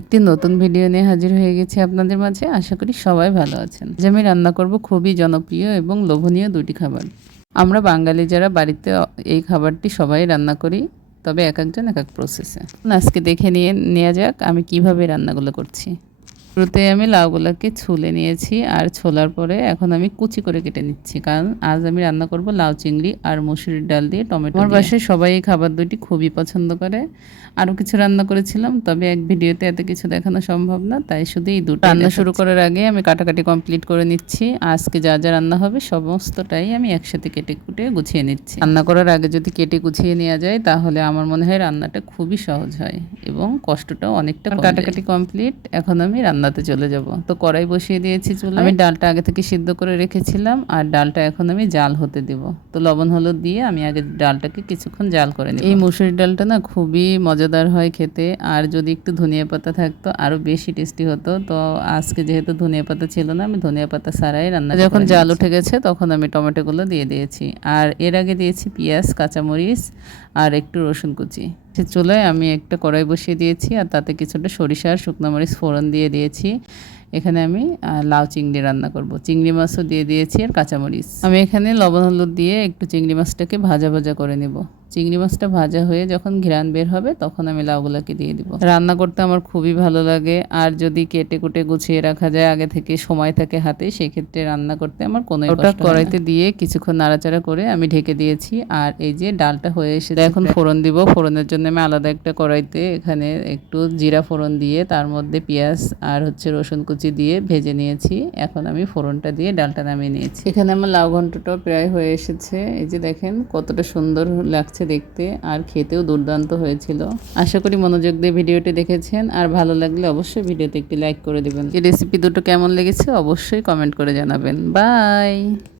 একটি নতুন ভিডিও নিয়ে হাজির হয়ে গেছি আপনাদের মাঝে। আশা করি সবাই ভালো আছেন। আজ আমি রান্না করব খুবই জনপ্রিয় এবং লোভনীয় দুটি খাবার। আমরা বাঙালি যারা বাড়িতে এই খাবারটি সবাই রান্না করি, তবে একেকজন একেক প্রসেসে। আজকে দেখে নেওয়া যাক আমি কিভাবে রান্নাগুলো করছি। শুরুতে আমি লাউগুলোকে ছুলে নিয়েছি, আর ছোলার পরে এখন আমি কুচি করে কেটে নিচ্ছি, কারণ আজ আমি রান্না করব লাউ চিংড়ি আর মসুরির ডাল দিয়ে টমেটো। আমার বাসায় সবাই এই খাবার দুটি খুবই পছন্দ করে। আরও কিছু রান্না করেছিলাম, তবে এক ভিডিওতে এত কিছু দেখানো সম্ভব না, তাই শুধু এই দুটো রান্না শুরু করার আগে আমি কাটাকাটি কমপ্লিট করে নিচ্ছি। আজকে যা যা রান্না হবে সমস্তটাই আমি একসাথে কেটে কুটে গুছিয়ে নিচ্ছি। রান্না করার আগে যদি কেটে গুছিয়ে নেওয়া যায় তাহলে আমার মনে হয় রান্নাটা খুবই সহজ হয় এবং কষ্টটাও অনেকটা কমে যায়। কাটাকাটি কমপ্লিট, এখন আমি রান্নাতে চলে যাব। তো কড়াই বসিয়ে দিয়েছি চুলায়। আমি ডালটা আগে থেকে সিদ্ধ করে রেখেছিলাম, আর ডালটা এখন আমি জাল হতে দেব। তো লবণ হলুদ দিয়ে আমি আগে ডালটাকে কিছুক্ষণ জাল করে নেব। এই মুসুরির ডালটা না খুবই মজাদার হয় খেতে, আর যদি একটু ধনিয়া পাতা থাকতো আরও বেশি টেস্টি হতো। তো আজকে যেহেতু ধনিয়া পাতা ছিল না, আমি ধনিয়া পাতা ছাড়াই রান্না। যখন জাল উঠে গেছে তখন আমি টমেটোগুলো দিয়ে দিয়েছি, আর এর আগে দিয়েছি পেঁয়াজ, কাঁচামরিচ আর একটু রসুন কুচি। সে চুলায় আমি একটা কড়াই বসিয়ে দিয়েছি, আর তাতে কিছুটা সরিষা আর শুকনো মরিচ ফোড়ন দিয়ে দিয়েছি। এখানে আমি লাউ চিংড়ি রান্না করব। চিংড়ি মাছও দিয়ে দিয়েছি আর কাঁচামরিচ। আমি এখানে লবণ হলুদ দিয়ে একটু চিংড়ি মাছটাকে ভাজা ভাজা করে নেব। চিংড়ি মাছটা ভাজা হয়ে যখন ঘ্রাণ বের হবে তখন আমি লাউগুলোকে দিয়ে দিব। রান্না করতে আমার খুবই ভালো লাগে, আর যদি কেটে কুটে গুছিয়ে রাখা যায় আগে থেকে, সময় থাকে হাতে, সেক্ষেত্রে রান্না করতে আমার কোনো কষ্ট হয় না। কড়াইতে দিয়ে কিছুক্ষণ নাড়াচাড়া করে আমি ঢেকে দিয়েছি, আর এই যে ডালটা হয়ে এসেছে এখন ফোড়ন দিব। ফোড়নের জন্য আমি আলাদা একটা কড়াইতে এখানে একটু জিরা ফোড়ন দিয়ে তার মধ্যে পেঁয়াজ আর রসুন কুচি দিয়ে ভেজে নিয়েছি। এখন আমি ফোড়নটা দিয়ে ডালটা নামিয়ে নিয়েছি। এখানে আমার লাউ ঘন্টটাও প্রায় হয়ে এসেছে। এই যে দেখেন কতটা সুন্দর লাগছে দেখতে, আর খেতেও দুর্দান্ত হয়েছিল। আশা করি মনোযোগ দিয়ে ভিডিওটি দেখেছেন, আর ভালো লাগলে অবশ্যই ভিডিওতে একটি লাইক করে দেবেন। এই রেসিপি দুটো কেমন লেগেছে অবশ্যই কমেন্ট করে জানাবেন। বাই।